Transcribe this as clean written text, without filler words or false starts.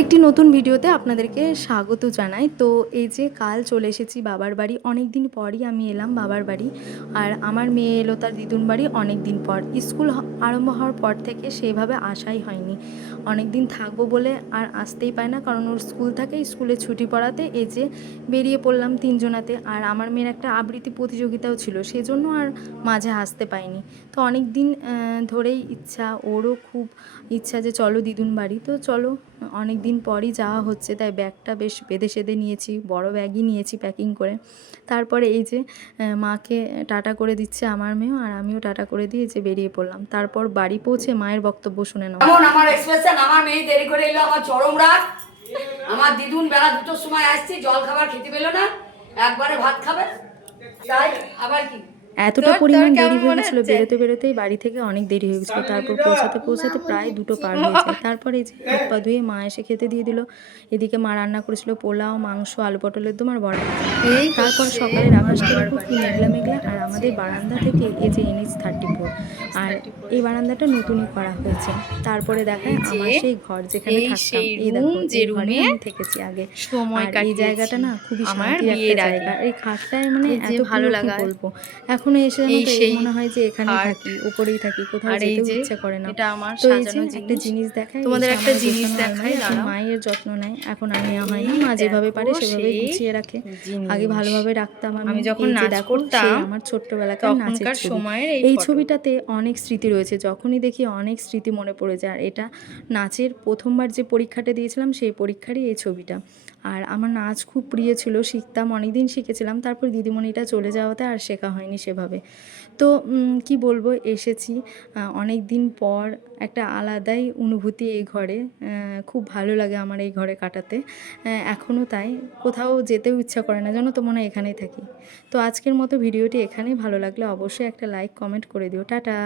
একটি নতুন ভিডিওতে আপনাদেরকে স্বাগত জানাই। তো এই যে কাল চলে এসেছি বাবার বাড়ি। অনেক দিন পরই আমি এলাম বাবার বাড়ি। আর আমার মেয়ে এলো তার দিদুন বাড়ি অনেক দিন পর। স্কুল আরম্ভ হওয়ার পর থেকে সেভাবে আসাই হয়নি। অনেক দিন থাকবো বলে আর আসতেই পায় না, কারণ ওর স্কুল থাকে। স্কুলে ছুটি পড়াতে এই যে বেরিয়ে পড়লাম তিনজনাতে। আর আমার মেয়ের একটা আবৃত্তি প্রতিযোগিতাও ছিল, সেজন্য আর মাঝে আসতে পাইনি। তো অনেক দিন ধরেই ইচ্ছা, ওরও খুব ইচ্ছা যে চলো দিদুন বাড়ি। তো চলো, অনেক দিন পরই যাওয়া হচ্ছে, তাই ব্যাগটা বেশ বেঁধে সেধে নিয়েছি, বড় ব্যাগই নিয়েছি প্যাকিং করে। তারপরে এই যে মাকে টাটা করে দিচ্ছে আমার মেয়েও, আর আমিও টাটা করে দিয়ে যে বেরিয়ে পড়লাম। তারপর বাড়ি পৌঁছে মায়ের বক্তব্য শুনে নাও। যেমন আমার এক্সপ্রেশন, আমার মেয়ে দেরি করে এলো, আমার চরম রাগ। আমার দিদুন বেলা 2টোর সময় আসছি, জল খাবার খেতে পেলো না, একবারে ভাত খাবে, তাই আবার কি এতটা পরিমাণ দেরি হয়ে গেছিলো, বেরোতে বেরোতেই বাড়ি থেকে অনেক দেরি হয়ে গেছিলো। তারপর পৌঁছাতে পৌঁছাতে প্রায় 2টো পার হয়ে যায়। তারপরে এই যে হাত পা ধুয়ে মা এসে খেতে দিয়ে দিল। এদিকে মা রান্না করেছিল পোলাও, মাংস, আলু পটলের দম আর বড়া ভাজা। তারপর সকালের আকাশটা দেখো কি মেঘলা মেঘলা, আর আমাদের বারান্দা থেকে এই যে NH-34, আর এই বারান্দাটা নতুনই করা হয়েছে। তারপরে দেখায় আমার সেই ঘর যেখানে থাকতাম। এই দেখো, এই ঘরে আমি থেকেছি আগে। আর এই জায়গাটা না খুবই শান্তির একটা জায়গা। এই খাটটায় মানে এত ভালো লাগে বলবো। এখনো এসে জানো তো মনে হয় যে এখানেই থাকি, উপরেই থাকি, কোথাও যেতেও ইচ্ছা করে না। তো এই যে একটা জিনিস দেখাই, তোমাদের একটা জিনিস দেখাই। এখন মায়ের যত্ন নেয়, এখন আর নেওয়া হয় না। মা যেভাবে পারে সেভাবে গুছিয়ে রাখে। আগে ভালোভাবে রাখতাম আমি। যখন নাচ করতাম, আমার ছোট্টবেলাকার নাচের ছবি। এই ছবিটাতে অনেক স্মৃতি রয়েছে, যখনই দেখি অনেক স্মৃতি মনে পড়ে যায়। আর এটা নাচের প্রথমবার যে পরীক্ষাটা দিয়েছিলাম সেই পরীক্ষারই এই ছবিটা। আর আমার নাচ খুব প্রিয় ছিল, শিখতাম, অনেক দিন শিখেছিলাম। তারপর দিদিমণিটা চলে যাওয়াতে আর শেখা হয়নি সেভাবে। তো কি বলবো, এসেছি অনেক দিন পর, একটা আলাদাই অনুভূতি এই ঘরে। খুব ভালো লাগে আমার এই ঘরে কাটাতে, এখনও তাই। কোথাও যেতেও ইচ্ছা করে না, জানো তো, মনে হয় এখানেই থাকি। তো আজকের মতো ভিডিওটি এখানেই। ভালো লাগলে অবশ্যই একটা লাইক কমেন্ট করে দিও। টাটা।